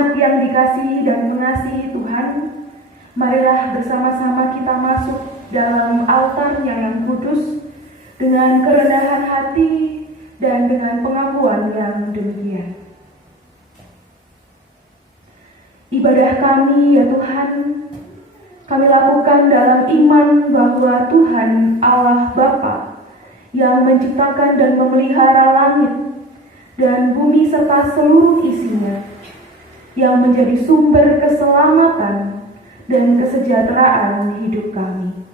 umat yang dikasihi dan mengasihi Tuhan, marilah bersama-sama kita masuk dalam altarnya yang kudus dengan kerendahan hati dan dengan pengakuan yang demikian. Ibadah kami ya Tuhan, kami lakukan dalam iman bahwa Tuhan Allah Bapa yang menciptakan dan memelihara langit dan bumi serta seluruh isinya, yang menjadi sumber keselamatan dan kesejahteraan hidup kami.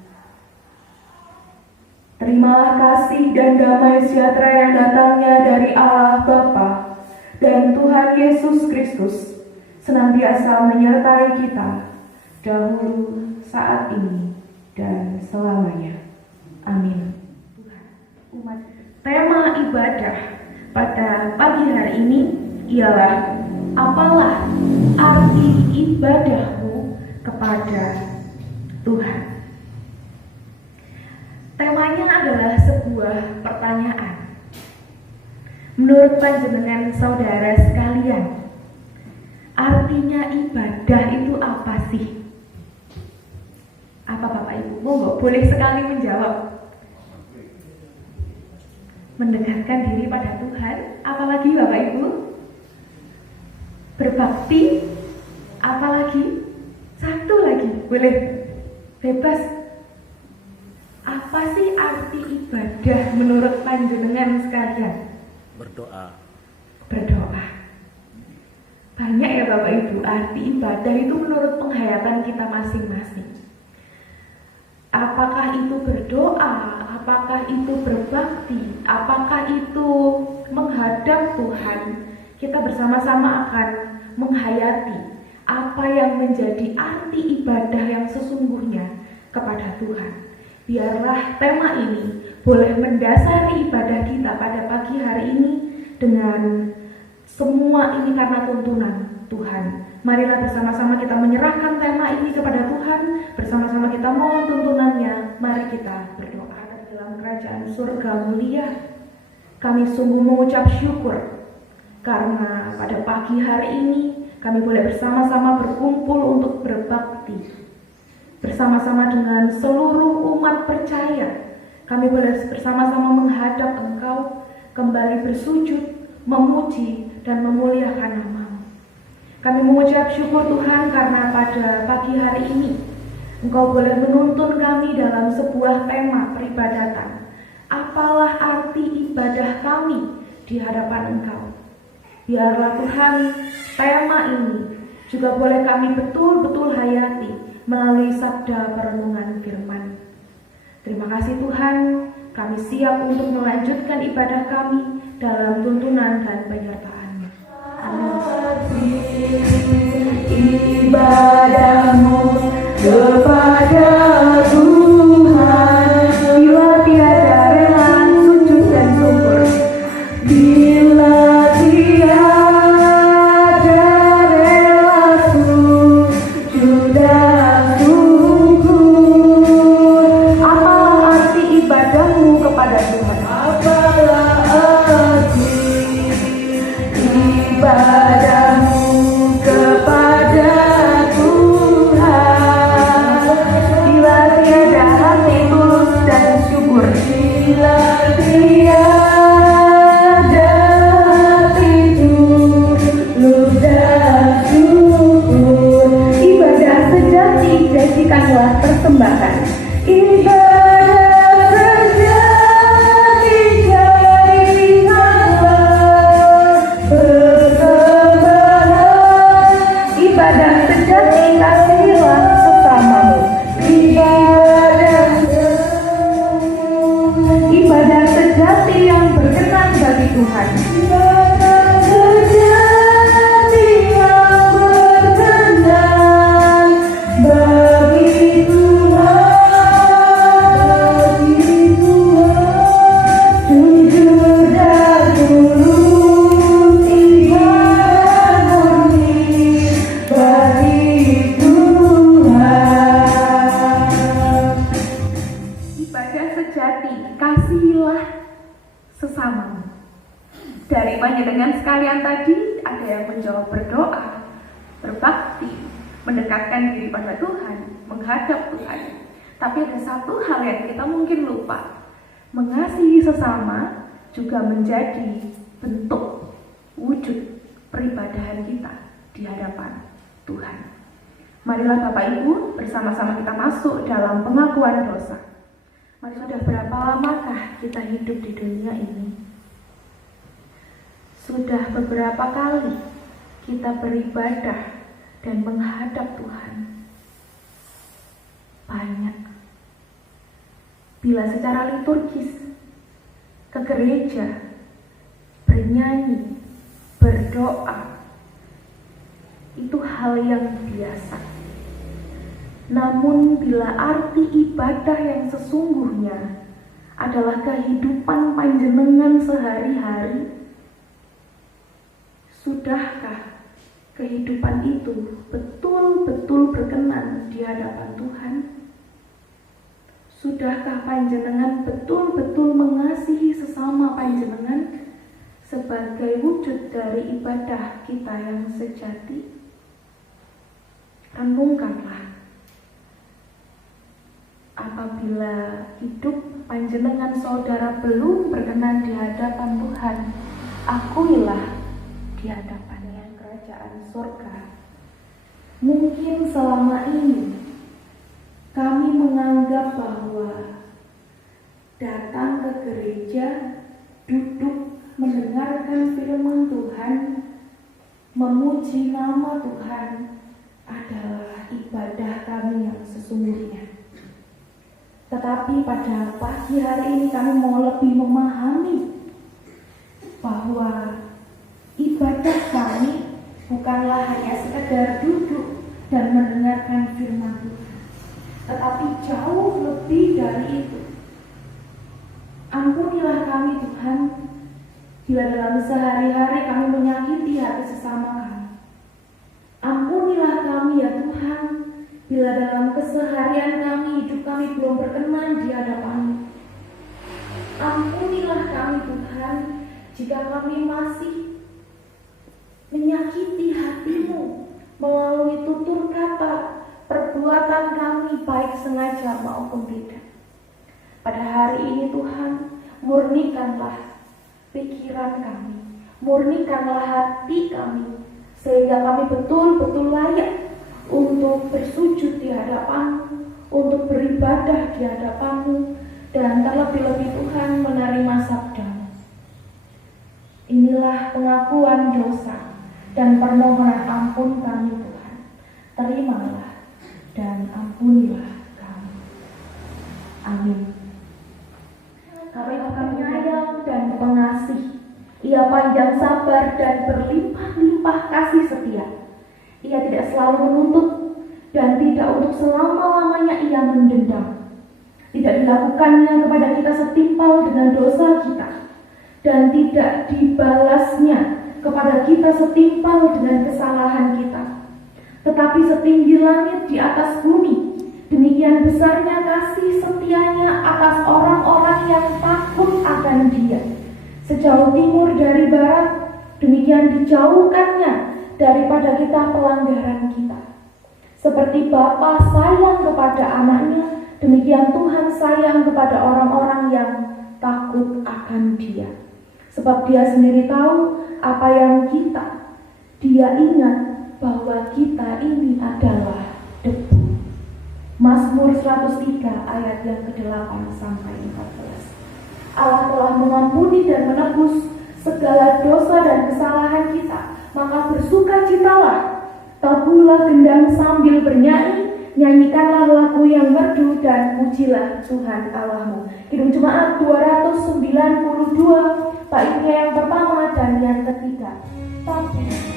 Terimalah kasih dan damai sejahtera yang datangnya dari Allah Bapa dan Tuhan Yesus Kristus senantiasa menyertai kita dahulu, saat ini, dan selamanya. Amin. Tema ibadah pada pagi hari ini ialah apalah arti ibadahmu kepada Tuhan. Temanya adalah sebuah pertanyaan. Menurut panjenengan saudara sekalian, artinya ibadah itu apa sih? Apa Bapak Ibu? Monggo boleh sekali menjawab. Mendekatkan diri pada Tuhan, apalagi Bapak Ibu? Berbakti, apalagi? Satu lagi, boleh bebas. Apa sih arti ibadah menurut panjenengan sekalian? Berdoa. Berdoa. Banyak ya Bapak Ibu, arti ibadah itu menurut penghayatan kita masing-masing. Apakah itu berdoa, apakah itu berbakti, apakah itu menghadap Tuhan, kita bersama-sama akan menghayati apa yang menjadi arti ibadah yang sesungguhnya kepada Tuhan. Biarlah tema ini boleh mendasari ibadah kita pada pagi hari ini dengan semua ini karena tuntunan Tuhan. Marilah bersama-sama kita menyerahkan tema ini kepada Tuhan, bersama-sama kita mohon tuntunannya. Mari kita berdoa. Dalam kerajaan surga mulia, kami sungguh mengucap syukur karena pada pagi hari ini kami boleh bersama-sama berkumpul untuk berbakti. Bersama-sama dengan seluruh umat percaya, kami boleh bersama-sama menghadap Engkau, kembali bersujud, memuji dan memuliakan nama-Mu. Kami mengucap syukur Tuhan karena pada pagi hari ini Engkau boleh menuntun kami dalam sebuah tema peribadatan. Apalah arti ibadah kami di hadapan Engkau? Biarlah Tuhan tema ini juga boleh kami betul-betul hayati melalui sabda perenungan firman. Terima kasih Tuhan, kami siap untuk melanjutkan ibadah kami dalam tuntunan dan penyertaan-Mu. Amin. Ibadahmu kepada Tuhan, bila tiada rela sujud dan syukur, bila tiada rela sujud dan syukur. Apalah arti ibadahmu kepada Tuhan? Apalah arti ibadahmu kepada Tuhan, bila tiada hati tulus dan syukur, bila tiada hati tulus dan syukur. Ibadah sejati jadikanlah persembahan. Ibadah sejati jadikanlah persembahan. Ibadah sejati kasihilah sesamamu. Ibadah sejati yang berkenan bagi Tuhan. Ibadah sejati yang berkenan bagi Tuhan. Jujur dan tulus, ibadah murni bagi Tuhan. Ibadah sejati, kasihilah sesamamu. Dari panjenengan sekalian tadi, ada yang menjawab berdoa, berbakti, mendekatkan diri pada Tuhan, menghadap Tuhan. Tapi ada satu hal yang kita mungkin lupa. Mengasihi sesama juga menjadi bentuk wujud peribadahan kita di hadapan Tuhan. Marilah Bapak Ibu bersama-sama kita masuk dalam pengakuan dosa. Mari, sudah berapa lamakah kita hidup di dunia ini? Sudah beberapa kali kita beribadah dan menghadap Tuhan? Banyak. Bila secara liturgis ke gereja, bernyanyi, berdoa, itu hal yang biasa. Namun bila arti ibadah yang sesungguhnya adalah kehidupan panjenengan sehari-hari, sudahkah kehidupan itu betul-betul berkenan di hadapan Tuhan? Sudahkah panjenengan betul-betul mengasihi sesama panjenengan sebagai wujud dari ibadah kita yang sejati? Renungkanlah. Apabila hidup panjenengan saudara belum berkenan di hadapan Tuhan, akuilah di hadapannya kerajaan surga. Mungkin selama ini kami menganggap bahwa datang ke gereja, duduk mendengarkan firman Tuhan, memuji nama Tuhan adalah ibadah kami yang sesungguhnya. Tetapi pada pagi hari ini kami mau lebih memahami bahwa ibadah kami bukanlah hanya sekedar duduk dan mendengarkan firman Tuhan, tetapi jauh lebih dari itu. Ampunilah kami Tuhan, bila dalam sehari-hari kami menyakiti hati sesama kami. Ampunilah kami ya Tuhan, bila dalam keseharian kami, hidup kami belum berkenan di hadapan-Mu. Ampunilah kami Tuhan, jika kami masih menyakiti hati-Mu melalui tutur kata, perbuatan kami baik sengaja maupun tidak. Pada hari ini Tuhan, murnikanlah pikiran kami, murnikanlah hati kami, sehingga kami betul-betul layak untuk bersujud di hadapan-Mu, untuk beribadah di hadapan-Mu, dan terlebih-lebih Tuhan menerima sabda-Mu. Inilah pengakuan dosa dan permohonan ampun kami Tuhan. Terimalah dan ampunilah kami. Amin. Kami akan penyayang dan pengasih. Ia panjang sabar dan berlimpah-limpah kasih setia. Ia tidak selalu menuntut dan tidak untuk selama-lamanya ia mendendam. Tidak dilakukannya kepada kita setimpal dengan dosa kita, dan tidak dibalasnya kepada kita setimpal dengan kesalahan kita. Tetapi setinggi langit di atas bumi, demikian besarnya kasih setianya atas orang-orang yang takut akan Dia. Sejauh timur dari barat, demikian dijauhkannya daripada kita pelanggaran kita. Seperti Bapa sayang kepada anaknya, demikian Tuhan sayang kepada orang-orang yang takut akan Dia. Sebab Dia sendiri tahu apa yang kita. Dia ingat bahwa kita ini adalah debu. Mazmur 103 ayat yang ke-8 sampai 14. Allah telah mengampuni dan menebus segala dosa dan kesalahan kita, maka bersukacitalah, tabuhlah gendang sambil bernyanyi, nyanyikanlah lagu yang merdu dan pujilah Tuhan Allahmu. Kidung Jemaat 292, baitnya yang pertama dan yang ketiga. Sejahtera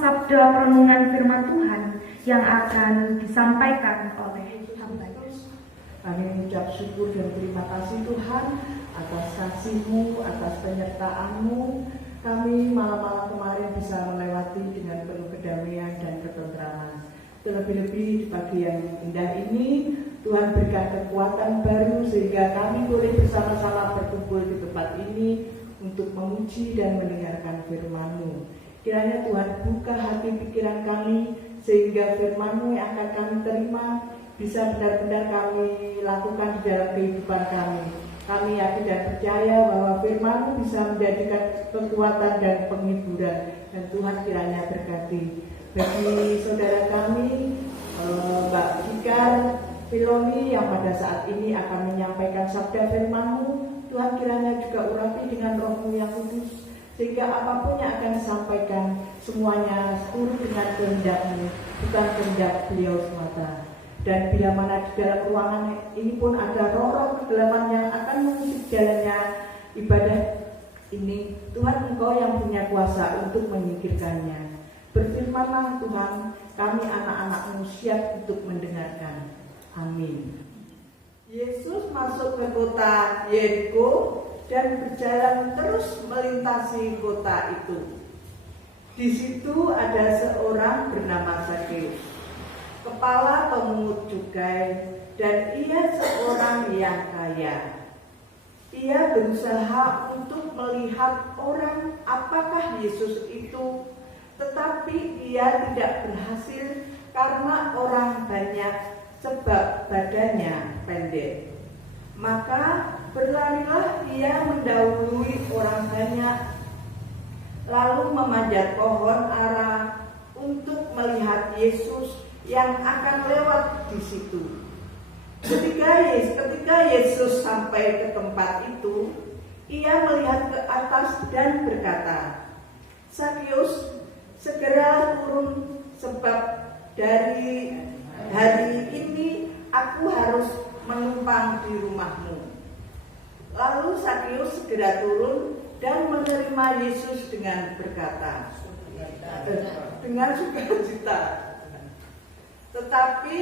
sabda perenungan firman Tuhan yang akan disampaikan oleh hamba. Kami mengucap syukur dan terima kasih Tuhan atas kasih-Mu, atas penyertaan-Mu. Kami malam-malam kemarin bisa melewati dengan penuh kedamaian dan ketentraman. Terlebih-lebih di pagi yang indah ini, Tuhan berikan kekuatan baru sehingga kami boleh bersama-sama berkumpul di tempat ini untuk memuji dan mendengarkan firman-Mu. Kiranya Tuhan buka hati pikiran kami sehingga firman-Mu yang akan kami terima bisa benar-benar kami lakukan di dalam kehidupan kami. Kami yakin dan percaya bahwa firman-Mu bisa menjadikan kekuatan dan penghiburan, dan Tuhan kiranya berkati. Bagi saudara kami, Mbak Fikar Filoni yang pada saat ini akan menyampaikan sabda firman-Mu, Tuhan kiranya juga urapi dengan Roh-Mu yang kudus, sehingga apapun yang akan disampaikan semuanya turut dengan kehendak-Mu, bukan kehendak beliau semata. Dan bila mana di dalam ruangan ini pun ada roh-roh kegelapan yang akan mengusik jalannya ibadah ini, Tuhan Engkau yang punya kuasa untuk menyingkirkannya. Berfirmanlah Tuhan, kami anak-anak-Mu siap untuk mendengarkan. Amin. Yesus masuk ke kota Yeriko dan berjalan terus melintasi kota itu. Di situ ada seorang bernama Zakeus, kepala pemungut cukai, dan ia seorang yang kaya. Ia berusaha untuk melihat orang apakah Yesus itu, tetapi ia tidak berhasil karena orang banyak sebab badannya pendek. Maka berlarilah ia mendahului orang banyak, lalu memanjat pohon ara untuk melihat Yesus yang akan lewat di situ. Ketika Yesus sampai ke tempat itu, ia melihat ke atas dan berkata, "Zakeus, segera turun, sebab dari hari ini aku harus menumpang di rumahmu." Lalu Zakeus segera turun dan menerima Yesus dengan berkata, dengan sukacita. Tetapi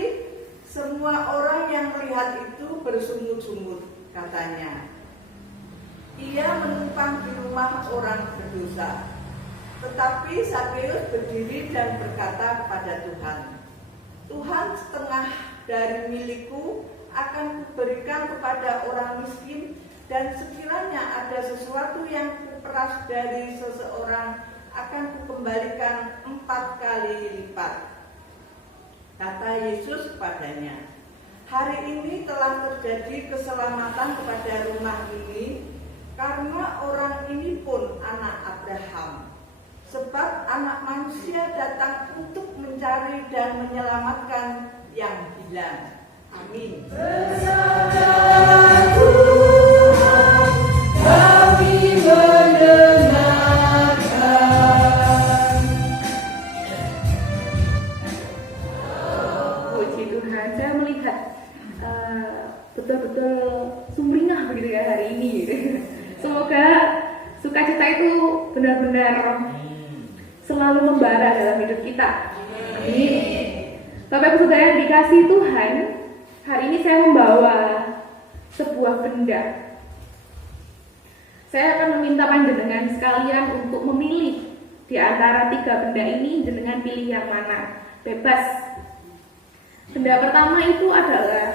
semua orang yang melihat itu bersungut-sungut, katanya, "Ia menumpang di rumah orang berdosa." Tetapi Zakeus berdiri dan berkata kepada Tuhan, "Tuhan, setengah dari milikku akan kuberikan kepada orang miskin, dan sekiranya ada sesuatu yang kuperas dari seseorang, akan kukembalikan 4 kali lipat." Kata Yesus kepadanya, "Hari ini telah terjadi keselamatan kepada rumah ini, karena orang ini pun anak Abraham. Sebab Anak Manusia datang untuk mencari dan menyelamatkan yang hilang." Amin. Puji Tuhan, saya melihat betul-betul sumringah begitu ya hari ini. Semoga sukacita itu benar-benar selalu membara dalam hidup kita. Amin. Bapak Ibu Saudara yang dikasihi Tuhan, hari ini saya membawa sebuah benda. Saya akan meminta panjenengan sekalian untuk memilih di antara 3 benda ini, jenengan pilih yang mana, bebas. Benda pertama itu adalah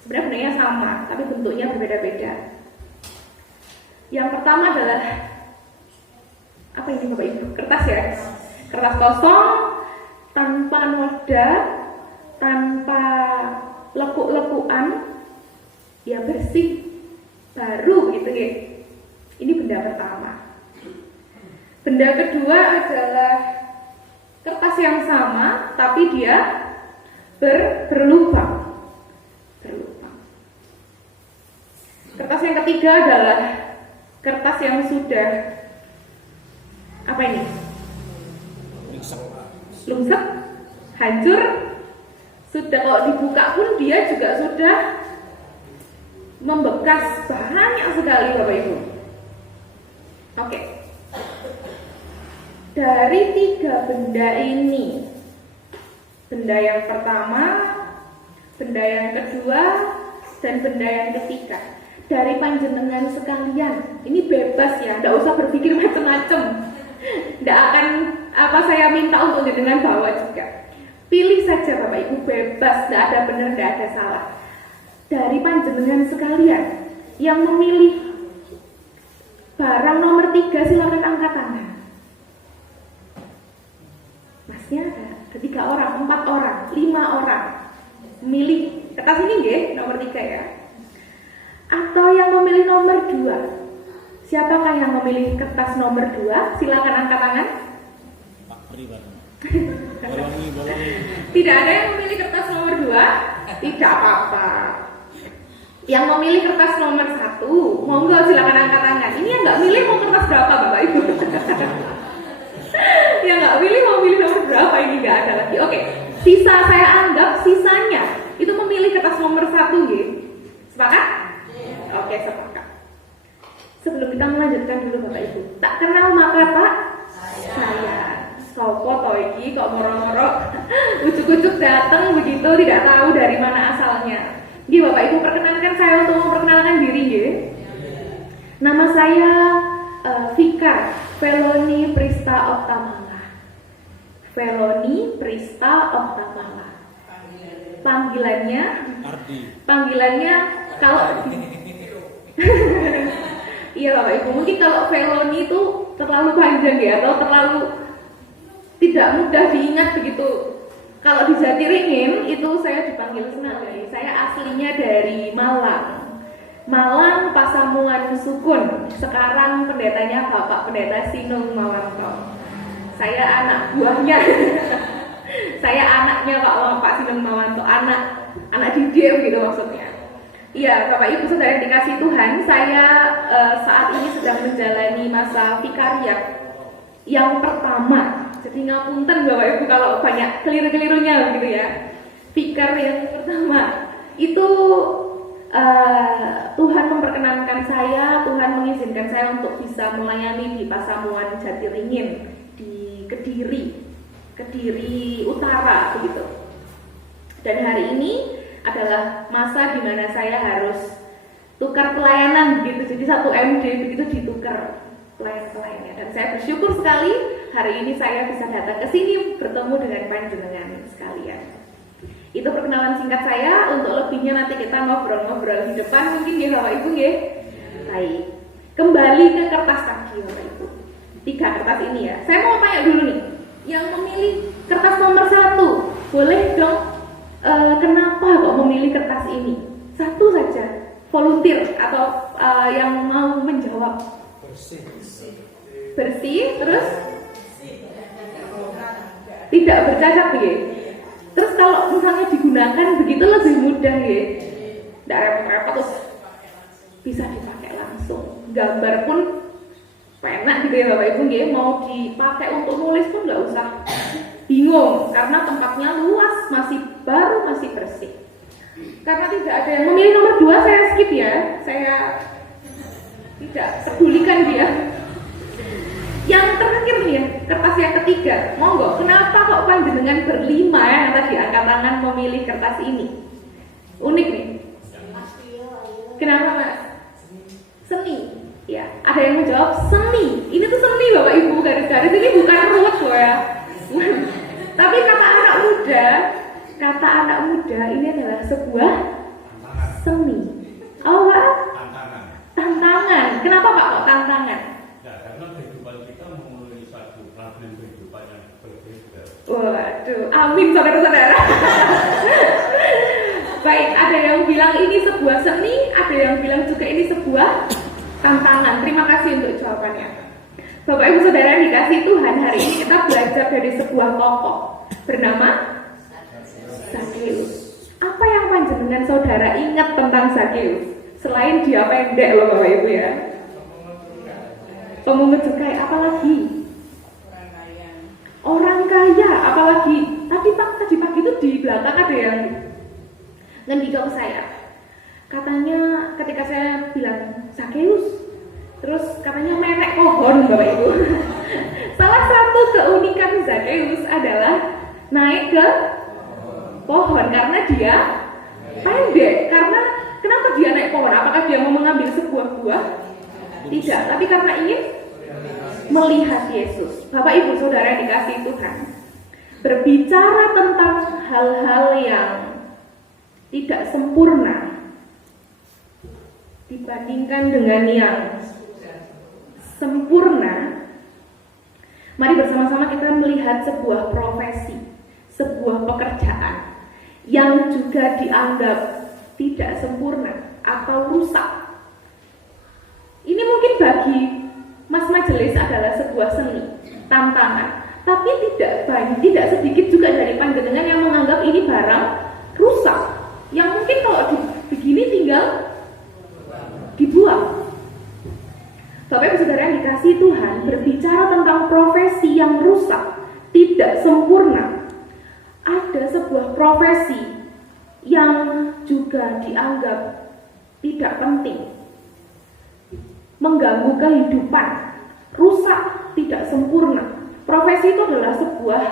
sebenarnya bendanya sama, tapi bentuknya berbeda-beda. Yang pertama adalah apa ini Bapak Ibu? Kertas ya, kertas kosong, tanpa noda, tanpa lekuk-lekukan, ya bersih, baru gitu ya. Ini benda pertama. Benda kedua adalah kertas yang sama, tapi dia berlubang. Kertas yang ketiga adalah kertas yang sudah apa ini? Lungsek, hancur. Sudah kalau dibuka pun dia juga sudah membekas banyak sekali Bapak Ibu. Oke. Dari 3 benda ini, benda yang pertama, benda yang kedua, dan benda yang ketiga, dari panjenengan sekalian, ini bebas ya, tidak usah berpikir macam-macam, tidak akan saya minta untuk jenengan bawa juga. Pilih saja Bapak Ibu, bebas, tidak ada benar, tidak ada salah. Dari panjenengan sekalian yang memilih barang nomor 3, silakan angkat tangan. Masnya ada 3 orang, 4 orang, 5 orang memilih kertas ini nggih, nomor 3 ya. Atau yang memilih nomor 2. Siapakah yang memilih kertas nomor 2? Silakan angkat tangan. Pak Pribadi. Bolongi. Tidak ada yang memilih kertas nomor 2? Tidak apa-apa. Yang memilih kertas nomor 1, monggo silakan angkat tangan. Ini yang nggak milih mau kertas berapa Bapak Ibu? Yang nggak milih mau milih nomor berapa, ini nggak ada lagi. Oke, sisa saya anggap sisanya itu memilih kertas nomor 1 gitu. Sepakat? Oke, sepakat. Sebelum kita melanjutkan dulu Bapak Ibu, tak kenal maka tak saya. Sopo toh iki kok moro-moro ucuk-ucuk datang begitu, tidak tahu dari mana asalnya. Nggih Bapak Ibu, perkenankan saya untuk memperkenalkan diri nggih. Nama saya Fikar Feloni Prista Oktamala. Feloni Prista Oktamala. Panggilannya Ardi. Panggilannya kalau iya Bapak Ibu, mungkin kalau Feloni itu terlalu panjang ya, atau terlalu tidak mudah diingat begitu. Kalau di Jatiringin itu saya dipanggil Senadai. Saya aslinya dari Malang Pasamuan Sukun. Sekarang pendetanya Bapak Pendeta Sinung Mawanto. Saya anak buahnya. Saya anaknya Pak Sinung Mawanto, anak didik gitu maksudnya. Iya, Bapak Ibu Saudara yang dikasih Tuhan, saya saat ini sedang menjalani masa vikariat yang pertama. Jadi ngapunten Bapak Ibu kalau banyak keliru-kelirunya gitu ya. Vikar yang pertama itu Tuhan memperkenankan saya, Tuhan mengizinkan saya untuk bisa melayani di Pasamuan Jatiringin di Kediri Utara begitu. Dan hari ini adalah masa di mana saya harus tukar pelayanan begitu. Jadi 1 MD begitu ditukar pelayan-pelayannya. Dan saya bersyukur sekali hari ini saya bisa datang ke sini bertemu dengan panjenengan sekalian. Itu perkenalan singkat saya. Untuk lebihnya nanti kita ngobrol-ngobrol di depan mungkin ya Bapak Ibu ya. Baik. Kembali ke kertas tadi Bapak Ibu. 3 kertas ini ya. Saya mau tanya dulu nih, yang memilih kertas nomor 1, boleh dong kenapa kok memilih kertas ini? 1 saja, volunteer atau yang mau menjawab. Bersih, terus tidak bercacat ya. Terus kalau misalnya digunakan begitu lebih mudah ya, tidak repot-repot, terus bisa dipakai langsung. Gambar pun penak gitu ya Bapak Ibu ya, mau dipakai untuk nulis pun nggak usah bingung karena tempatnya luas, masih baru, masih bersih. Karena tidak ada yang memilih nomor 2, saya skip ya, saya tidak pedulikan dia. Yang terakhir nih ya, kertas yang ketiga, monggo, kenapa kok panjenengan berlima ya yang tadi angkat tangan memilih kertas ini? Unik nih. Kenapa Mas? Seni. Ya, ada yang menjawab seni. Ini tuh seni Bapak Ibu, garis-garis ini bukan ruwet loh ya. Tapi kata anak muda ini adalah sebuah seni. Oh Pak? Tantangan. Kenapa Pak kok tantangan? Ya, karena kehidupan kita memulai satu problem kehidupan yang berbeda. Waduh, amin saudara-saudara. Baik, ada yang bilang ini sebuah seni, ada yang bilang juga ini sebuah tantangan. Terima kasih untuk jawabannya. Bapak Ibu Saudara yang dikasih Tuhan, hari ini kita belajar dari sebuah tokoh bernama Zakeus. Apa yang panjenengan saudara ingat tentang Zakeus? Selain dia pendek loh Bapak Ibu ya. Pemungut cukai, apalagi? Orang kaya, apalagi? Tapi tadi pagi itu di belakang ada yang ngendika ke saya. Katanya ketika saya bilang Zakeus, terus katanya menek pohon Bapak Ibu. Salah satu keunikan Zakheus adalah naik ke pohon karena dia pendek. Karena kenapa dia naik pohon? Apakah dia mau mengambil sebuah buah? Tidak, tapi karena ingin melihat Yesus. Bapak Ibu Saudara yang dikasihi Tuhan, berbicara tentang hal-hal yang tidak sempurna dibandingkan dengan yang sempurna, mari bersama-sama kita melihat sebuah profesi, sebuah pekerjaan yang juga dianggap tidak sempurna atau rusak. Ini mungkin bagi Mas Majelis adalah sebuah seni, tantangan, tapi tidak sedikit juga dari panjenengan yang menganggap ini barang rusak, yang mungkin kalau begini tinggal dibuang. Bapak Ibu Saudara yang dikasihi Tuhan, berbicara tentang profesi yang rusak, tidak sempurna, ada sebuah profesi yang juga dianggap tidak penting, mengganggu kehidupan, rusak, tidak sempurna. Profesi itu adalah sebuah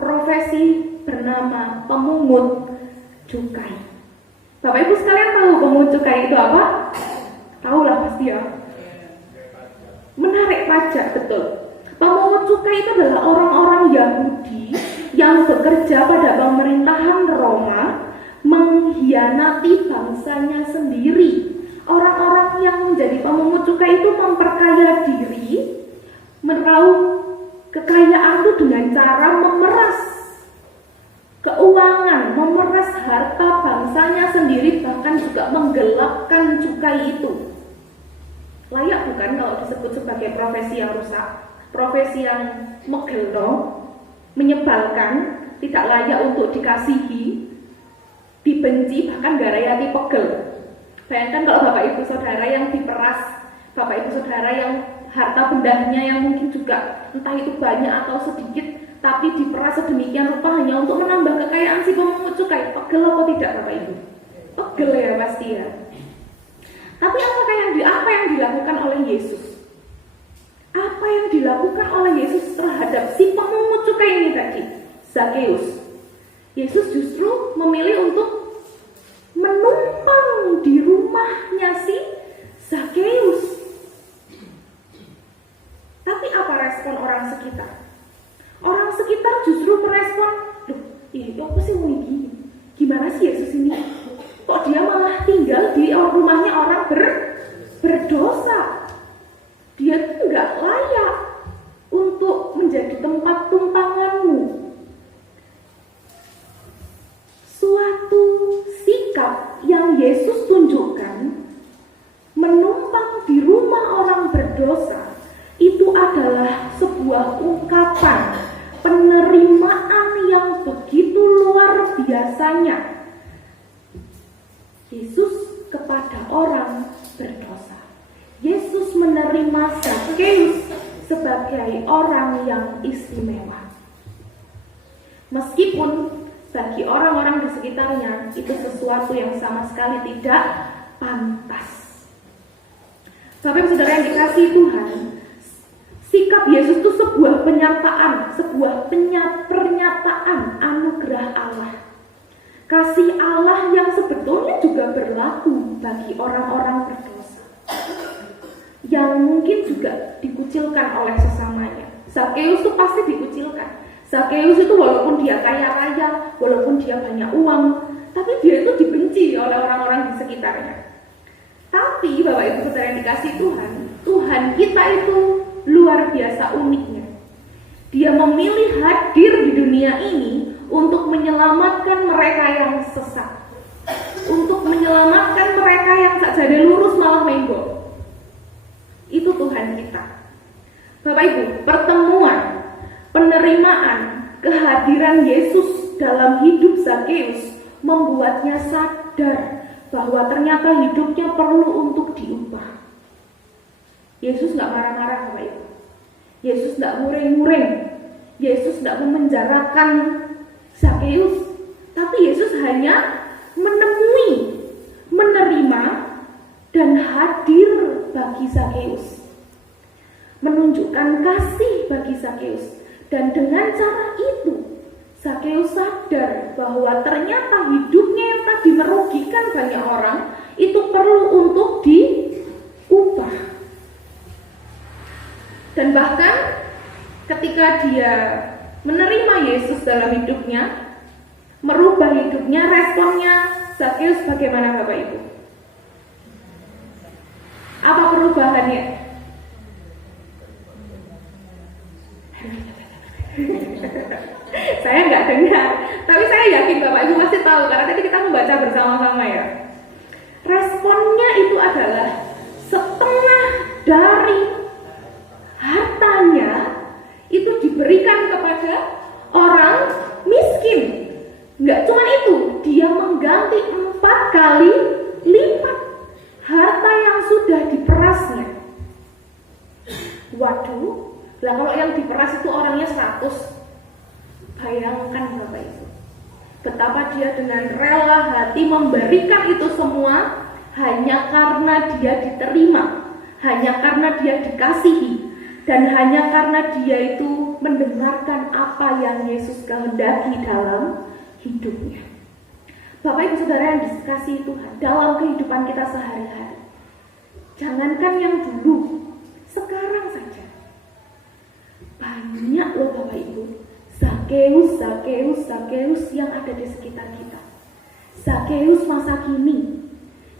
profesi bernama pemungut cukai. Bapak Ibu sekalian tahu pemungut cukai itu apa? Tahulah pasti ya. Menarik pajak, betul. Pemungut cukai itu adalah orang-orang Yahudi yang bekerja pada pemerintahan Roma, mengkhianati bangsanya sendiri. Orang-orang yang menjadi pemungut cukai itu memperkaya diri, meraup kekayaan itu dengan cara memeras keuangan, memeras harta bangsanya sendiri, bahkan juga menggelapkan cukai itu. Layak bukan kalau disebut sebagai profesi yang rusak, profesi yang megelo, menyebalkan, tidak layak untuk dikasihi, dibenci, bahkan garayati pegel. Bayangkan kalau Bapak Ibu Saudara yang diperas, Bapak Ibu Saudara yang harta bendanya yang mungkin juga entah itu banyak atau sedikit, tapi diperas sedemikian rupa hanya untuk menambah kekayaan si pemungut cukai. Pegel apa tidak Bapak Ibu? Pegel ya pasti ya. Tapi apa yang dilakukan oleh Yesus? Apa yang dilakukan oleh Yesus terhadap si pemungut cukai ini tadi, Zakheus? Yesus justru memilih untuk menumpang di rumahnya si Zakheus. Tapi apa respon orang sekitar? Orang sekitar justru merespon, loh, ini apa sih mau gini? Gimana sih Yesus ini? Kok dia malah tinggal di rumahnya orang berdosa? Dia tuh nggak layak untuk menjadi tempat tumpanganmu. Suatu sikap yang Yesus tunjukkan, menumpang di rumah orang berdosa, itu adalah sebuah ungkapan penerimaan yang begitu luar biasanya Yesus kepada orang berdosa. Yesus menerima Zakheus sebagai orang yang istimewa. Meskipun bagi orang-orang di sekitarnya itu sesuatu yang sama sekali tidak pantas. Bapak Ibu Saudara yang dikasihi Tuhan, sikap Yesus itu sebuah pernyataan, pernyataan anugerah Allah. Kasih Allah yang sebetulnya juga berlaku bagi orang-orang berdosa, yang mungkin juga dikucilkan oleh sesamanya. Zakheus itu pasti dikucilkan. Zakheus itu walaupun dia kaya raya, walaupun dia banyak uang, tapi dia itu dibenci oleh orang-orang di sekitarnya. Tapi Bapak Ibu Saudara yang dikasihi Tuhan, Tuhan kita itu luar biasa uniknya. Dia memilih hadir di dunia ini untuk menyelamatkan mereka yang sesat, untuk menyelamatkan mereka yang sakjane lurus malah menggok. Itu Tuhan kita. Bapak Ibu, pertemuan, penerimaan, kehadiran Yesus dalam hidup Zakheus membuatnya sadar bahwa ternyata hidupnya perlu untuk diubah. Yesus gak marah-marah Bapak Ibu. Yesus gak muring-muring. Yesus gak memenjarakan Zakheus, tapi Yesus hanya menemui, menerima, dan hadir bagi Zakheus. menunjukkan kasih bagi Zakeus. Dan dengan cara itu Zakeus sadar bahwa ternyata hidupnya yang tadi merugikan banyak orang itu perlu untuk diubah. Dan bahkan ketika dia menerima Yesus dalam hidupnya, merubah hidupnya, responnya Zakeus bagaimana Bapak Ibu? Apa perubahannya? Saya nggak dengar, tapi saya yakin Bapak Ibu pasti tahu karena tadi kita membaca bersama-sama ya. Responnya itu adalah setengah dari hartanya itu diberikan kepada orang miskin. Nggak cuma itu, dia mengganti 4 kali lipat harta yang sudah diperasnya. Waduh, lah kalau yang diperas itu orangnya 100, bayangkan Bapak Ibu, betapa dia dengan rela hati memberikan itu semua hanya karena dia diterima, hanya karena dia dikasihi, dan hanya karena dia itu mendengarkan apa yang Yesus kehendaki dalam hidupnya. Bapak Ibu Saudara yang dikasihi Tuhan, dalam kehidupan kita sehari-hari, jangankan yang dulu, sekarang saja banyak loh Bapak Ibu Zakeus yang ada di sekitar kita. Zakeus masa kini,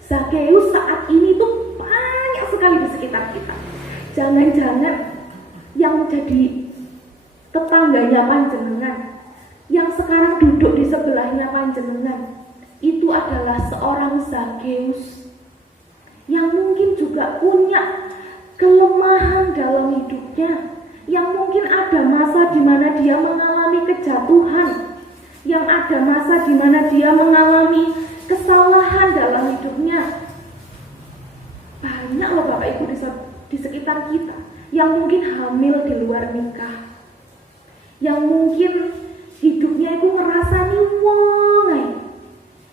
Zakeus saat ini tuh banyak sekali di sekitar kita. Jangan-jangan yang jadi tetangganya panjenengan, yang sekarang duduk di sebelahnya panjenengan, itu adalah seorang Zakeus yang mungkin juga punya kelemahan dalam hidupnya, yang mungkin ada masa di mana dia mengalami kejatuhan, yang ada masa di mana dia mengalami kesalahan dalam hidupnya. Banyak loh Bapak Ibu di sekitar kita yang mungkin hamil di luar nikah, yang mungkin hidupnya itu ngerasani wongai,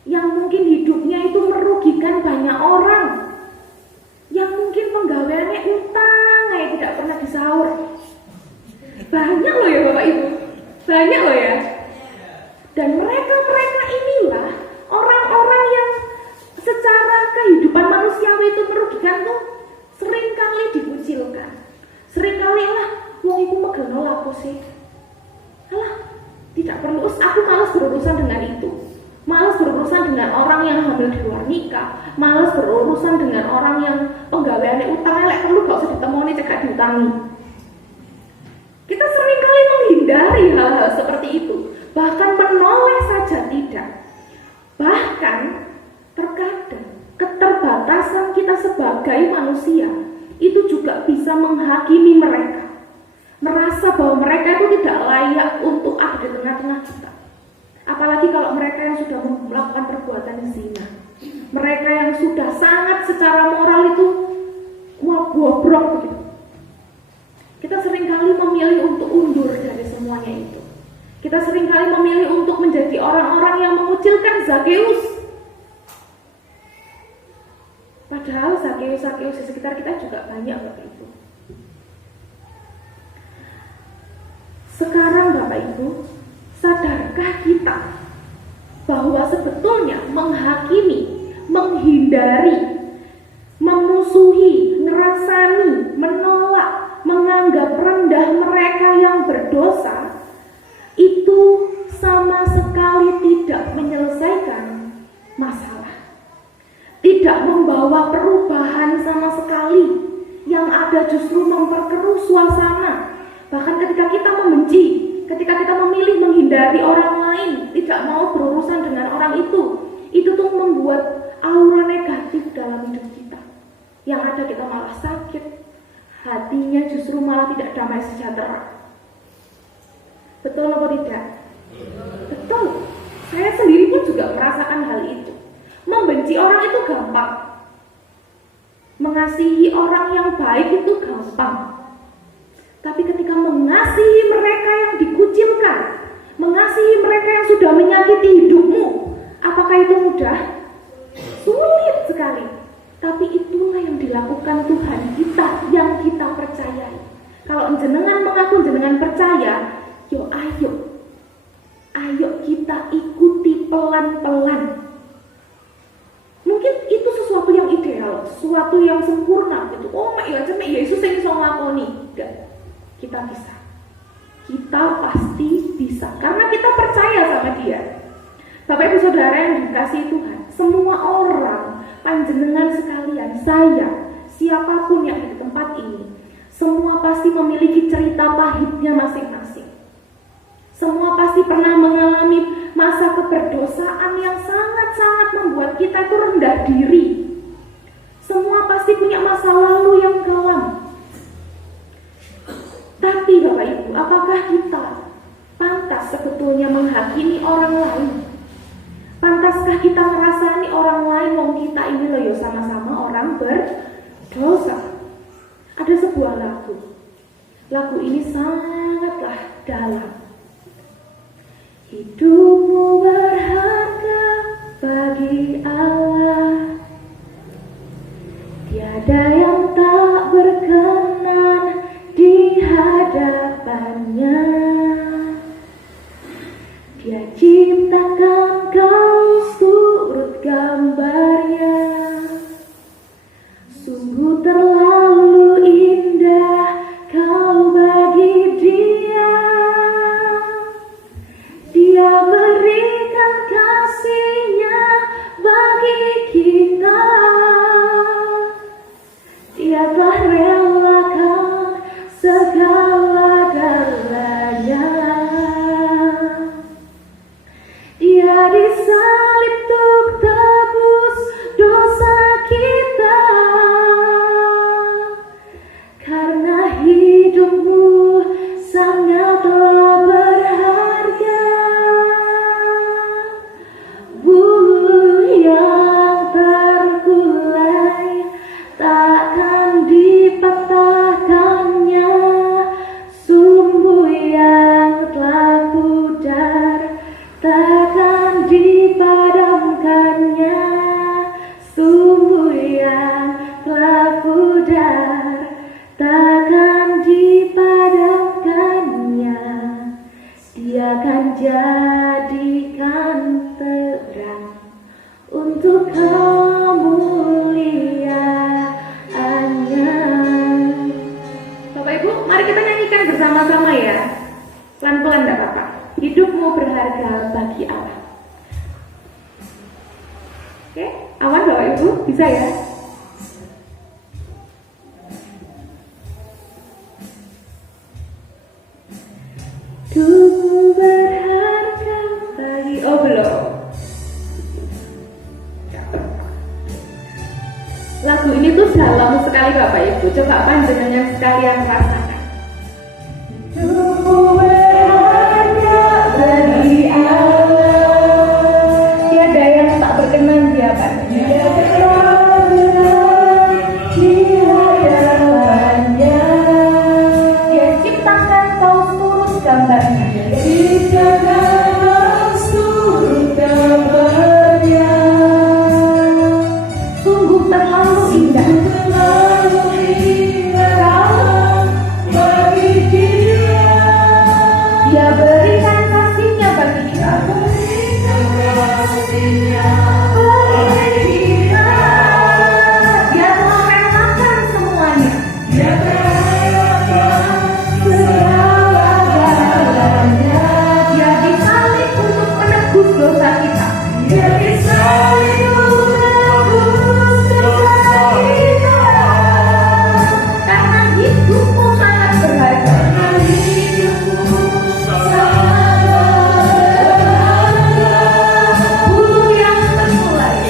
yang mungkin hidupnya itu merugikan banyak orang, yang mungkin penggaweannya utang tidak pernah disaur. Banyak loh ya Bapak Ibu, banyak loh ya. Dan mereka inilah orang-orang yang secara kehidupan manusiawi itu merugikan tuh seringkali dikucilkan. Seringkali lah, wong iku megeno lapo sih. Alah, tidak perlu, aku malas berurusan dengan itu. Malas berurusan dengan orang yang hamil di luar nikah, malas berurusan dengan orang yang penggaweannya utang elek, perlu gak usah ditemoni cekak diutangi. Kita seringkali menghindari hal-hal seperti itu, bahkan menoleh saja tidak. Bahkan terkadang keterbatasan kita sebagai manusia itu juga bisa menghakimi mereka, merasa bahwa mereka itu tidak layak untuk ada di tengah-tengah kita. Apalagi kalau mereka yang sudah melakukan perbuatan zina, mereka yang sudah sangat secara moral itu bobrok begitu. Kita seringkali memilih untuk undur dari semuanya itu. Kita seringkali memilih untuk menjadi orang-orang yang mengucilkan Zakeus. Padahal Zakeus di sekitar kita juga banyak Bapak Ibu. Sekarang Bapak Ibu, sadarkah kita bahwa sebetulnya menghakimi, menghindari, memusuhi, ngerasani, menolak, menganggap rendah mereka yang berdosa itu sama sekali tidak menyelesaikan masalah, tidak membawa perubahan sama sekali, yang ada justru memperkeruh suasana. Bahkan ketika kita membenci, ketika kita memilih menghindari orang lain, tidak mau berurusan dengan orang itu tuh membuat aura negatif dalam hidup kita. Yang ada kita malah sakit, hatinya justru malah tidak damai sejahtera. Betul atau tidak? Betul. Saya sendiri pun juga merasakan hal itu. Membenci orang itu gampang, mengasihi orang yang baik itu gampang. Tapi ketika mengasihi mereka yang dikucilkan, mengasihi mereka yang sudah menyakiti hidupmu, apakah itu mudah? Sulit sekali. Tapi itulah yang dilakukan Tuhan kita, yang kita percayai. Kalau jenengan mengaku jenengan percaya, ayo kita ikuti pelan-pelan. Mungkin itu sesuatu yang ideal, sesuatu yang sempurna gitu. Oh, Yesus yang bisa ngelakoni. Enggak, kita bisa. Kita pasti bisa karena kita percaya sama Dia. Bapak Ibu Saudara yang dikasihi Tuhan, semua orang, panjenengan sekalian, saya, siapapun yang di tempat ini, semua pasti memiliki cerita pahitnya masing-masing. Semua pasti pernah mengalami masa keberdosaan yang sangat-sangat membuat kita itu rendah diri. Semua pasti punya masa lalu yang kelam. Tapi Bapak Ibu, apakah kita pantas sebetulnya menghakimi orang lain? Pantaskah kita merasani orang lain wong kita ini loh ya sama-sama orang berdosa? Ada sebuah lagu. Lagu ini sangatlah dalam. Hidupmu berharga bagi Allah. Tiada yang tak berkenan di hadapannya. Dia ciptakan kau turut gambarnya. Sungguh terlalu indah kau bagi Dia. Dia berikan kasih-Nya bagi kita. Dia telah relakan segala-galanya. Dia disalib untuk tebus dosa kita. Karena hidupmu sangatlah berharga. Bulu yang terkulai takkan dipatahkannya. Sumbu yang telah pudar takkan dipadamkannya. Sumbu yang telah pudar takkan dipadamkannya. Dia akan jadikan terang untuk kemuliaannya. Bapak Ibu, mari kita nyanyikan bersama-sama ya. Pelan-pelan enggak apa-apa. Hidupmu berharga bagi Allah. Oke, aman Bapak Ibu? Bisa ya? Hidupmu berharga bagi... Oh belum. Lagu ini tuh dalam sekali Bapak Ibu. Coba panjenengan sekalian rasakan. Hidupmu berharga bagi Allah. Tiada yang tak berkenan di hadapannya. Dia ciptakan kaus turut gambarnya. Sungguh terlalu indah. Dia berikan kasih-Nya bagi kita. Dia telah relakan semuanya. Segala-galanya. Dia disalib untuk menebus dosa kita. Karena hidupmu sangat berharga. Bulu yang terkulai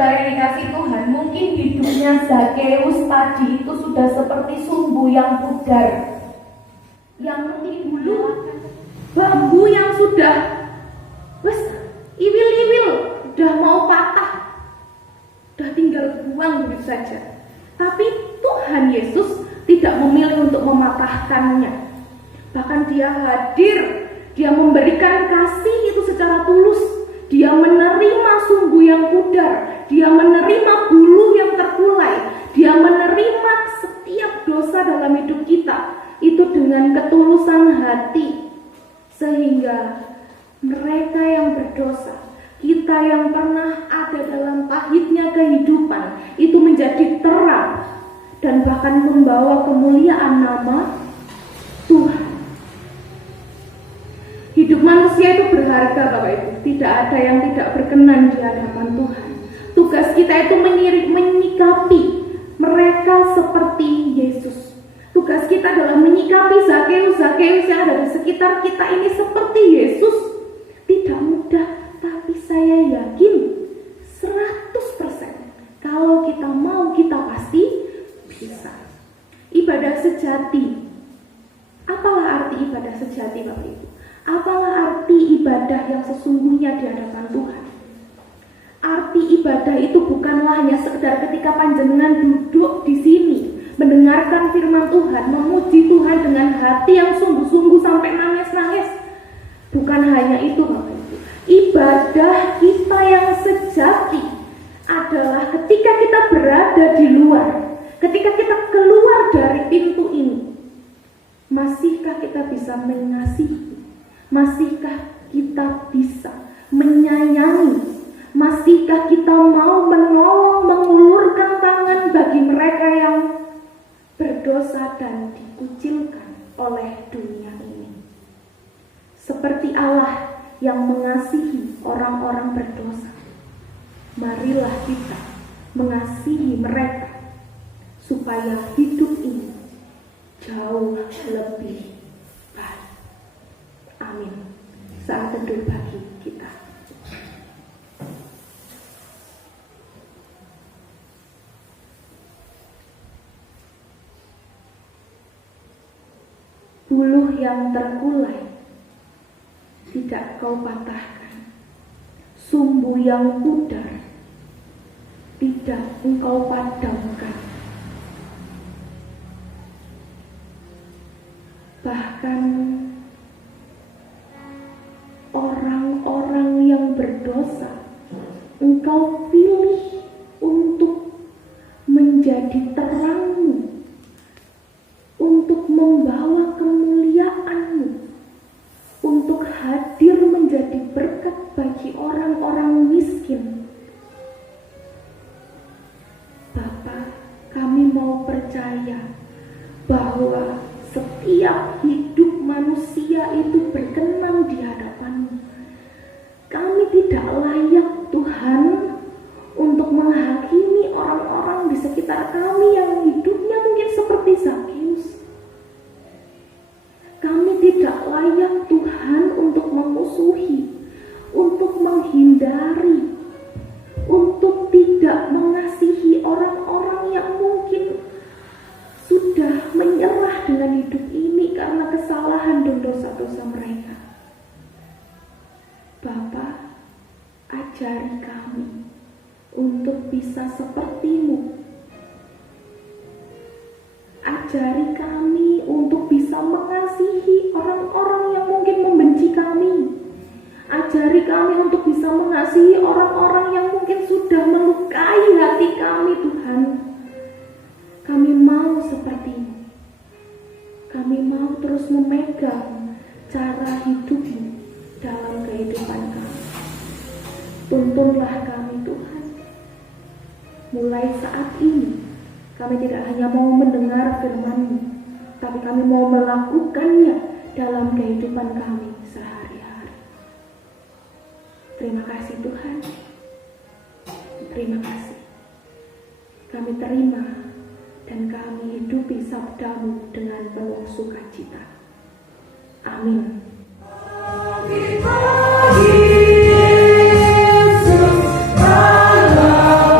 saudara yang dikasih Tuhan, mungkin hidupnya Zakeus tadi itu sudah seperti sumbu yang pudar, yang mungkin dulu bambu yang sudah iwil-iwil, udah mau patah, udah tinggal buang begitu saja. Tapi Tuhan Yesus tidak memilih untuk mematahkannya. Bahkan dia hadir, dia memberikan kasih itu secara tulus. Dia menerima sumbu yang pudar, dia menerima bulu yang terkulai, dia menerima setiap dosa dalam hidup kita itu dengan ketulusan hati, sehingga mereka yang berdosa, kita yang pernah ada dalam pahitnya kehidupan itu menjadi terang dan bahkan membawa kemuliaan nama Tuhan. Hidup manusia itu berharga, Bapak Ibu. Tidak ada yang tidak berkenan di hadapan Tuhan. Tugas kita itu menyikapi mereka seperti Yesus. Tugas kita adalah menyikapi Zakeus yang ada di sekitar kita ini seperti Yesus. Tidak mudah, tapi saya yakin 100% kalau kita mau, kita pasti bisa. Ibadah sejati. Apalah arti ibadah sejati, Bapak Ibu? Apalah arti ibadah yang sesungguhnya di hadapan Tuhan? Arti ibadah itu bukanlah hanya sekedar ketika panjenengan duduk di sini mendengarkan firman Tuhan, memuji Tuhan dengan hati yang sungguh-sungguh sampai nangis-nangis. Bukan hanya itu, Bapak Ibu. Ibadah kita yang sejati adalah ketika kita berada di luar, ketika kita keluar dari pintu ini, masihkah kita bisa mengasihi? Masihkah kita bisa menyayangi? Masihkah kita mau menolong, mengulurkan tangan bagi mereka yang berdosa dan dikucilkan oleh dunia ini? Seperti Allah yang mengasihi orang-orang berdosa, marilah kita mengasihi mereka supaya hidup ini jauh lebih baik. Amin. Saat teduh bagi kita. Buluh yang terkulai tidak kau patahkan, sumbu yang pudar tidak engkau padamkan. Bahkan orang-orang yang berdosa engkau pilih untuk menjadi terangmu, untuk membawa kemuliaanmu, untuk hadir menjadi berkat bagi orang-orang miskin. Bapa, kami mau percaya bahwa setiap hidup manusia itu berkenan di hadapan-Mu. Kami tidak layak, Tuhan, untuk menghakimi orang-orang di sekitar kami yang hidupnya mungkin seperti Zakeus. Kami tidak layak, Tuhan, untuk memusuhi, untuk menghindari, untuk tidak mengasihi orang-orang yang mungkin sudah menyerah dengan hidup ini karena kesalahan dan dosa-dosa mereka. Bapa, ajari kami untuk bisa seperti-Mu. Ajari kami untuk bisa mengasihi orang-orang yang mungkin membenci kami. Ajari kami untuk bisa mengasihi orang-orang yang mungkin sudah melukai hati kami, Tuhan. Kami mau seperti-Mu. Kami mau terus memegang cara hidup-Mu dalam kehidupan kami. Tuntunlah kami, Tuhan. Mulai saat ini, kami tidak hanya mau mendengar firman-Mu, tapi kami mau melakukannya dalam kehidupan kami sehari-hari. Terima kasih, Tuhan. Terima kasih. Kami terima dan kami hidupi sabda-Mu dengan penuh sukacita. Amin. Yesus, Allah.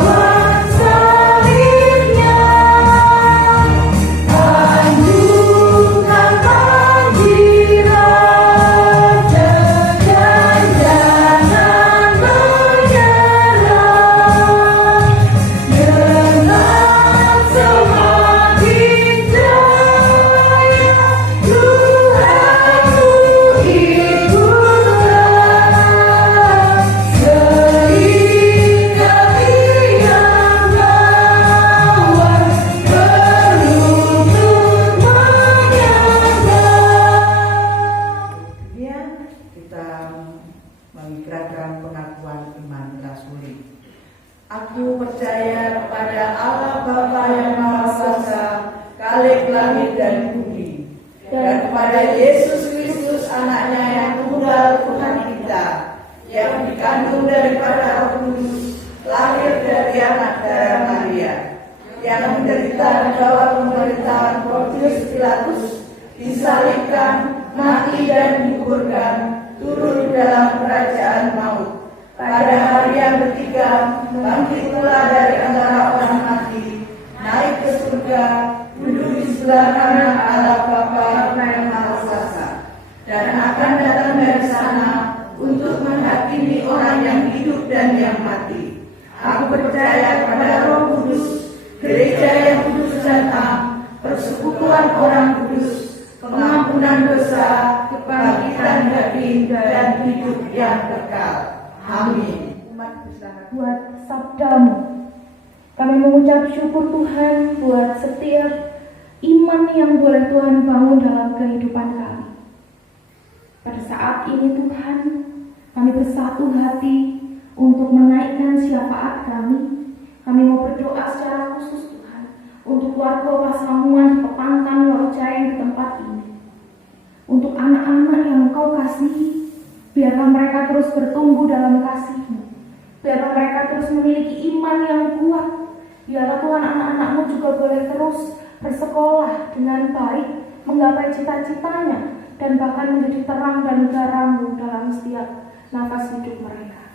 Aku percaya kepada Allah Bapa yang Maha Kuasa, Khalik langit dan bumi, dan kepada Yesus Kristus anaknya yang tunggal Tuhan kita, yang dikandung daripada Roh Kudus, lahir dari anak darah Maria, yang menderita di bawah pemerintahan Pontius Pilatus, disalibkan, mati dan dikuburkan, turun dalam kerajaan maut. Pada hari yang ketiga, bangkit pula dari antara orang mati, naik ke surga, duduk di sebelah kanan Allah Bapa yang Maha Kuasa, dan akan datang dari sana untuk menghakimi orang yang hidup dan yang mati. Aku percaya kepada Roh Kudus, gereja yang kudus dan am, persekutuan orang kudus, pengampunan dosa, kebangkitan daging, dan hidup yang kekal. Amin. Buat sabdamu, kami mengucap syukur Tuhan buat setiap iman yang boleh Tuhan bangun dalam kehidupan kami. Pada saat ini Tuhan, kami bersatu hati untuk menaikkan syafaat kami. Kami mau berdoa secara khusus Tuhan untuk warga Pasamuan di Pepangkan Lorjaya di tempat ini. Untuk anak-anak yang Engkau kasihi, biarlah mereka terus bertumbuh dalam kasih-Mu. Biarlah mereka terus memiliki iman yang kuat. Biarlah Tuhan anak-anak-Mu juga boleh terus bersekolah dengan baik, menggapai cita-citanya, dan bahkan menjadi terang dan garam-Mu dalam setiap nafas hidup mereka.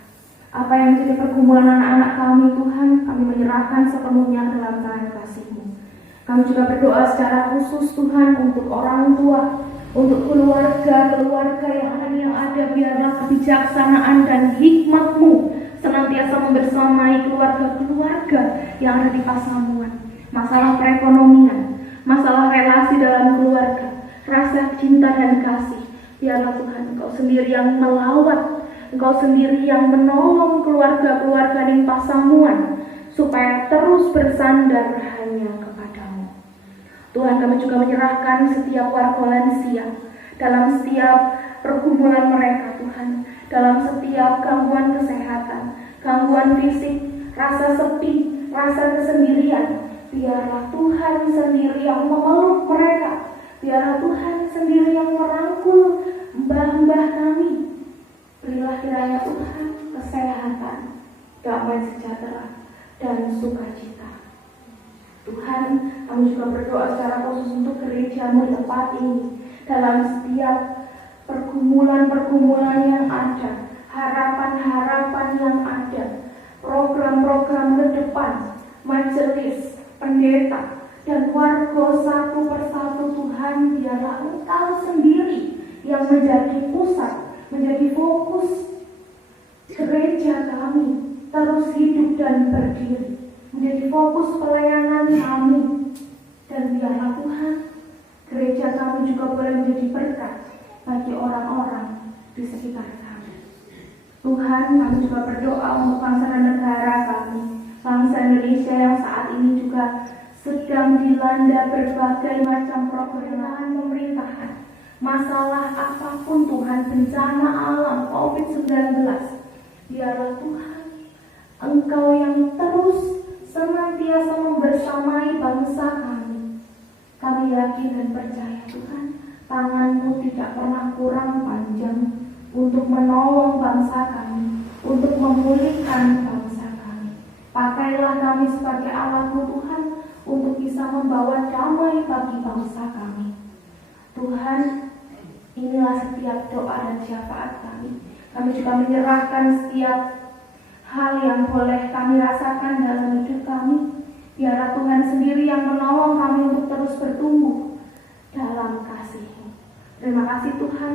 Apa yang menjadi pergumulan anak-anak kami Tuhan, kami menyerahkan sepenuhnya dalam tangan kasih-Mu. Kami juga berdoa secara khusus Tuhan untuk orang tua, untuk keluarga yang ada, biarlah kebijaksanaan dan hikmat-Mu senantiasa membersamai keluarga-keluarga yang ada di Pasamuan. Masalah perekonomian, masalah relasi dalam keluarga, rasa cinta dan kasih, biarlah Tuhan Engkau sendiri yang melawat, Engkau sendiri yang menolong keluarga-keluarga di Pasamuan supaya terus bersandar hanya kepadamu. Tuhan, kami juga menyerahkan setiap warga lansia dalam setiap pergumulan mereka Tuhan, dalam setiap gangguan kesehatan, gangguan fisik, rasa sepi, rasa kesendirian. Biarlah Tuhan sendiri yang memeluk mereka, biarlah Tuhan sendiri yang merangkul mbah-mbah kami. Berilah kiranya Tuhan kesehatan, damai sejahtera, dan sukacita. Tuhan, kami juga berdoa secara khusus untuk gereja-Mu di tempat ini, dalam setiap pergumulan-pergumulan yang ada, harapan-harapan yang ada, program-program ke depan, majelis, pendeta, dan warga satu persatu Tuhan, biarlah Engkau sendiri yang menjadi pusat, menjadi fokus gereja kami, terus hidup dan berdiri, menjadi fokus pelayanan kami. Dan biarlah Tuhan, gereja kami juga boleh menjadi berkat bagi orang-orang di sekitar kami. Tuhan, kami juga berdoa untuk bangsa dan negara kami, bangsa Indonesia yang saat ini juga sedang dilanda berbagai macam pemerintahan, masalah apapun Tuhan, bencana alam, COVID-19. Biarlah Tuhan, Engkau yang terus senantiasa membersamai bangsa kami. Kami yakin dan percaya Tuhan, tangan-Mu tidak pernah kurang panjang untuk menolong bangsa kami, untuk memulihkan bangsa kami. Pakailah kami sebagai alat-Mu Tuhan, untuk bisa membawa damai bagi bangsa kami. Tuhan, inilah setiap doa dan syafaat kami. Kami juga menyerahkan setiap hal yang boleh kami rasakan dalam hidup kami. Biarlah Tuhan sendiri yang menolong kami untuk terus bertumbuh dalam kasih-Mu. Terima kasih Tuhan,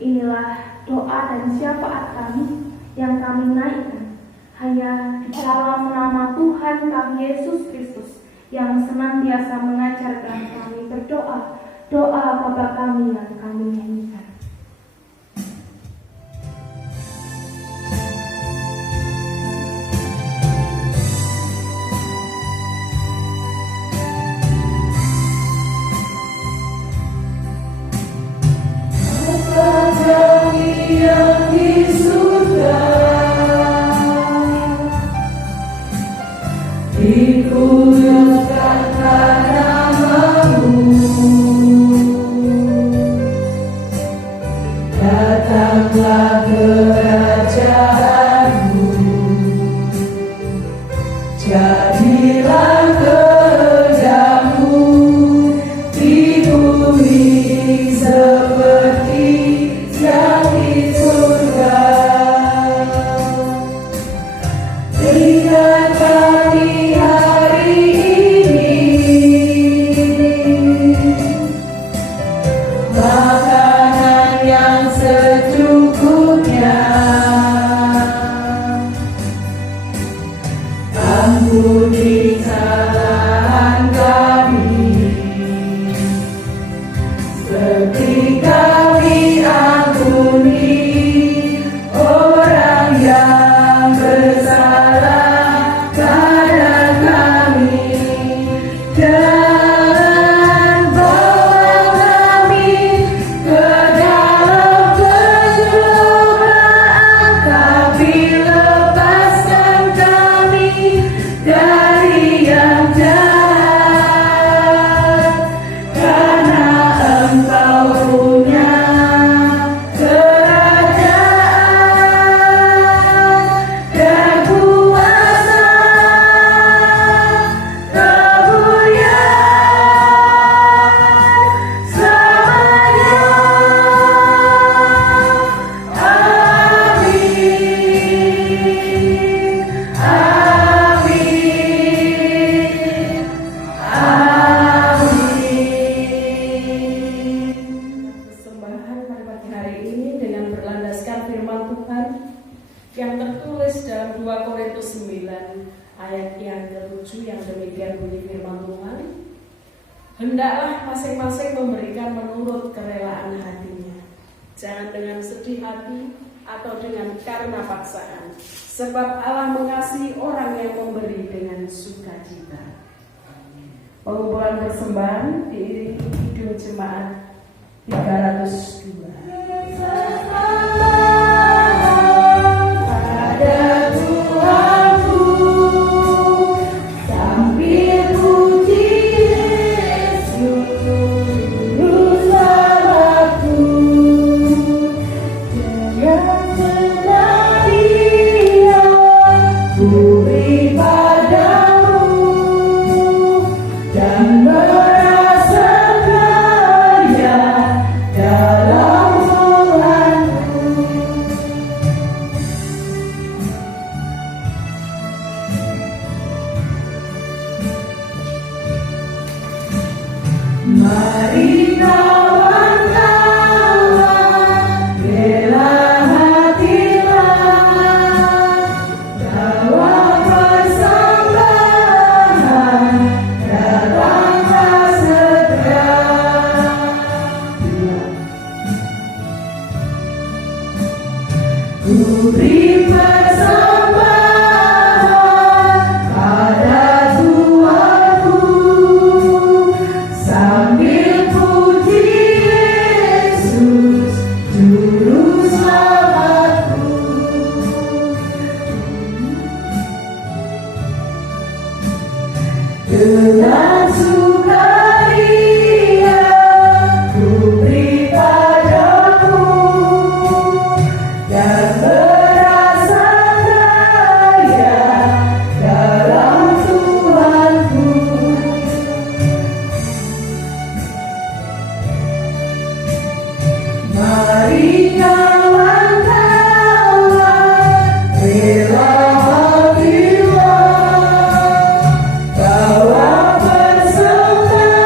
inilah doa dan syafaat kami yang kami naikkan hanya di dalam nama Tuhan kami Yesus Kristus yang senantiasa mengajarkan kami berdoa, doa Bapa kami yang kami nyanyikan. Yang di surga, Datanglah kerajaanmu, jadilah kehendakmu di bumi seperti yang di surga. Berikan kami hari ini makanan yang secukupnya. Ampuni kesalahan kami, seperti kami ampuni orang yang bersalah pada kami. Jangan bawa kami ke dalam pencobaan, tapi lepaskan kami dari yang jahat. Karena Engkau punya kerajaan dan kuasa, kemuliaan selamanya. Persembahan pada pagi hari ini dengan berlandaskan firman Tuhan yang tertulis dalam 2 Korintus 9 ayat yang ke-7 yang demikian bunyi firman Tuhan. Hendaklah masing-masing memberikan menurut kerelaan hatinya, jangan dengan sedih hati atau dengan karena paksaan, sebab Allah mengasihi orang yang memberi dengan sukacita. Pengumpulan persembahan diiringi Kidung Jemaat 302. Pada Tuhanku sambil puji Yesus, uruslah waktu dengan sukaria beri padamu dan merasa kaya dalam Tuhanku. Mari kawan-kawan, bela hatilah, bawa persembahan, datanglah segera. Ku beri persembahan pada Tuhanku sambil puji Yesus Juru Selamatku. Dengan sukaria ku beri padamu dan merasa kaya dalam Tuhanku. Mari kawan-kawan, bela hatilah, bawa persembahan.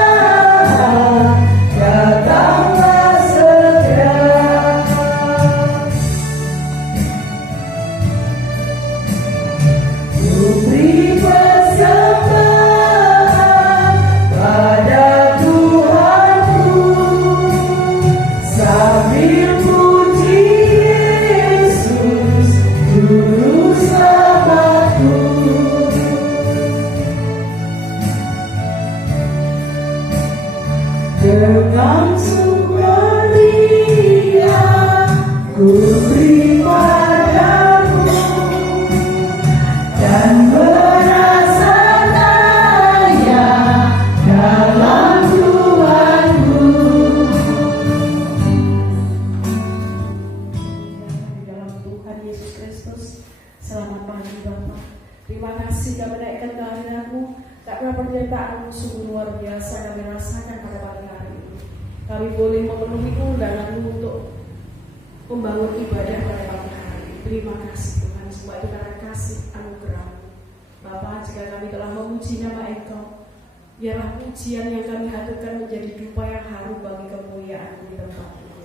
sehingga menaikkan kehadiran-Mu, karena penyertaan-Mu sungguh luar biasa kami rasakan pada pagi hari ini. Kami boleh memenuhi undangan-Mu untuk membangun ibadah pada pagi hari ini. Terima kasih Tuhan, semua itu karena kasih anugerah-Mu. Bapa, jika kami telah memuji nama Engkau, biarlah pujian yang kami haturkan menjadi dupa yang harum bagi kemuliaan di tempat ini.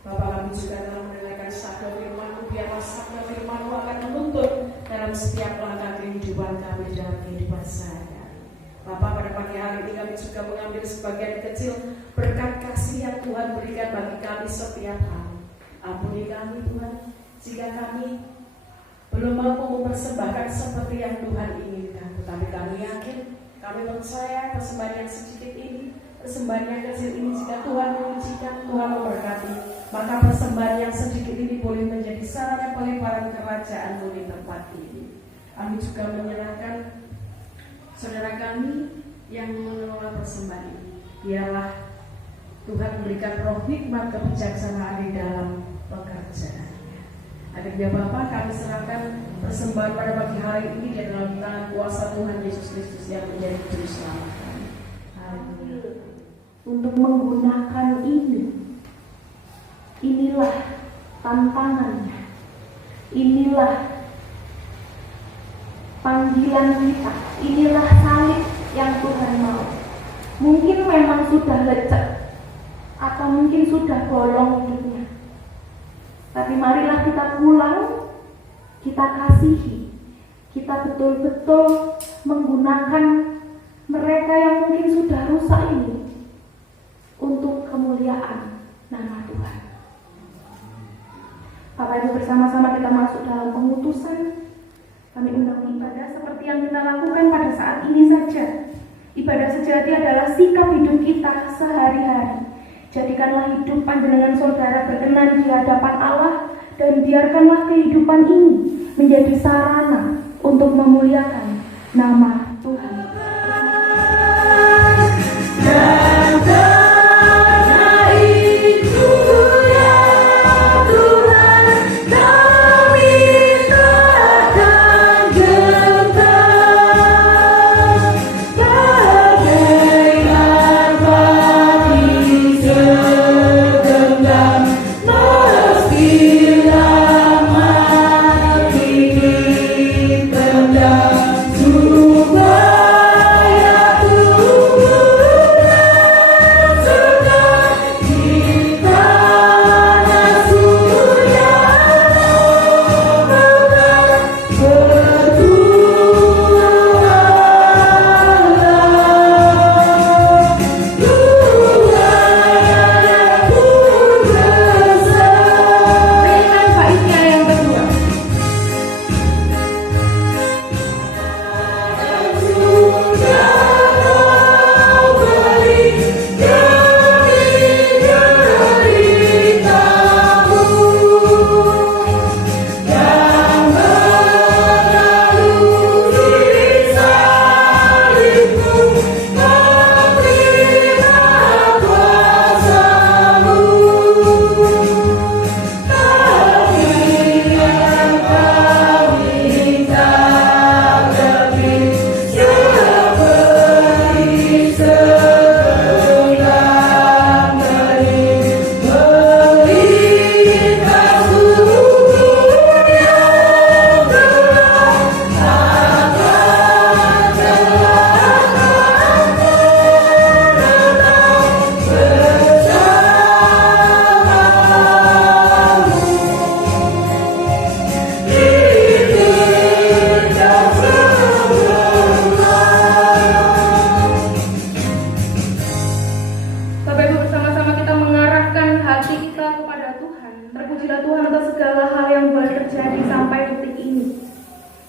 Bapak, kami juga telah mendengarkan sabda firman-Mu, biarlah sabda firman-Mu akan menuntun dalam setiap langkah kehidupan kami dalam kehidupan sehari-hari. Bapak, pada pagi hari ini kami juga mengambil sebagian kecil berkat kasih yang Tuhan berikan bagi kami setiap hari. Ampuni kami Tuhan, jika kami belum mampu mempersembahkan seperti yang Tuhan inginkan, tetapi kami yakin, kami percaya persembahan yang sedikit ini, persembahan yang kecil ini, jika Tuhan mengizinkan, Tuhan memberkati, maka persembahan yang sedikit ini boleh menjadi sarana pelimpahan kerajaan-Mu di tempat ini. Kami juga menyerahkan saudara kami yang mengelola persembahan ini. Biarlah Tuhan memberikan roh hikmat kebijaksanaan di dalam pekerjaan. Akhirnya Bapak, kami serahkan persembahan pada pagi hari ini di dalam tangan kuasa Tuhan Yesus Kristus yang menjadi juru selamat kami. Haleluya. Untuk menggunakan inilah tantangannya, inilah panggilan kita, inilah salib yang Tuhan mau. Mungkin memang sudah lecek, atau mungkin sudah bolong hidupnya, tapi marilah kita pulang, kita kasihi, kita betul-betul menggunakan mereka yang mungkin sudah rusak ini untuk kemuliaan nama Tuhan. Bapak Ibu, bersama-sama kita masuk dalam pengutusan. Kami undang ibadah seperti yang kita lakukan pada saat ini saja. Ibadah sejati adalah sikap hidup kita sehari-hari. Jadikanlah hidup panjenengan saudara berkenan di hadapan Allah, dan biarkanlah kehidupan ini menjadi sarana untuk memuliakan nama Tuhan.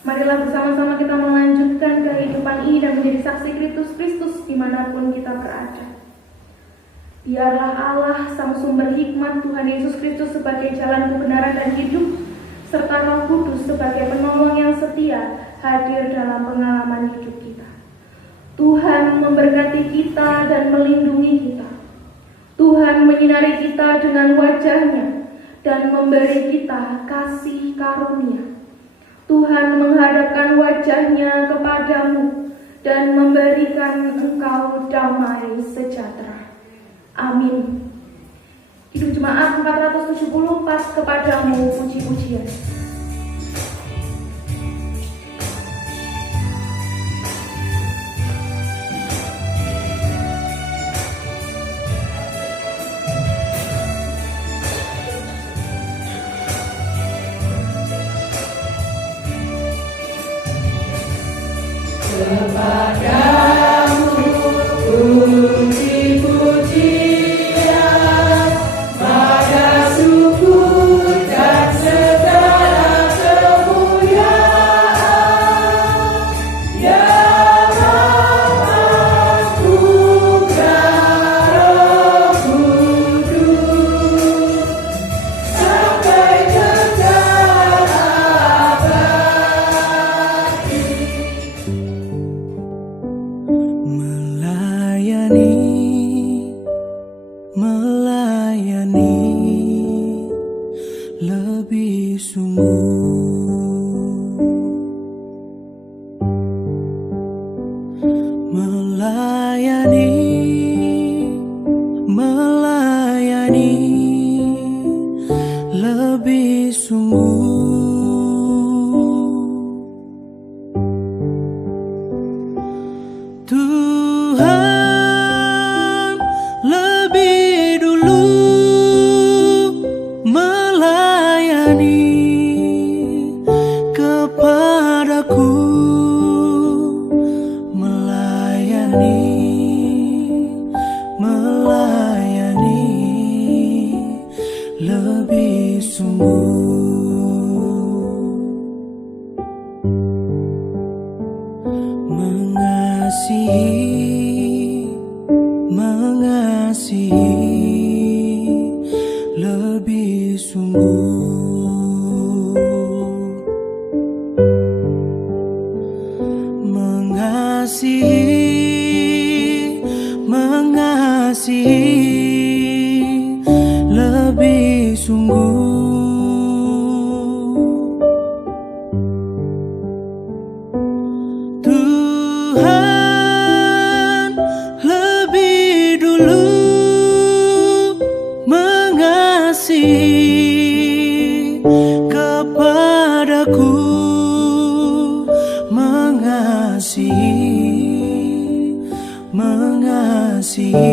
Marilah bersama-sama kita melanjutkan kehidupan ini dan menjadi saksi Kristus dimanapun kita berada. Biarlah Allah, Sang Sumber Hikmat, Tuhan Yesus Kristus sebagai jalan kebenaran dan hidup, serta Roh Kudus sebagai penolong yang setia hadir dalam pengalaman hidup kita. Tuhan memberkati kita dan melindungi kita. Tuhan menyinari kita dengan wajah-Nya dan memberi kita kasih karunia. Tuhan menghadapkan wajahnya kepadamu dan memberikan engkau damai sejahtera. Amin. Hidup Jemaat 474 kepadamu puji-pujian. Kepadamu puji-pujian, pada syukur dan segala kemuliaan, yang menganugerah Roh Kudus sampai kekal abadi. Melayani lebih sungguh, melayani lebih sungguh. Tuhan lebih dulu melayani kepadaku, melayani lebih sungguh. Mengasihi lebih sungguh, mengasihi lebih sungguh. Tuhan lebih dulu mengasihi kepadaku, mengasihi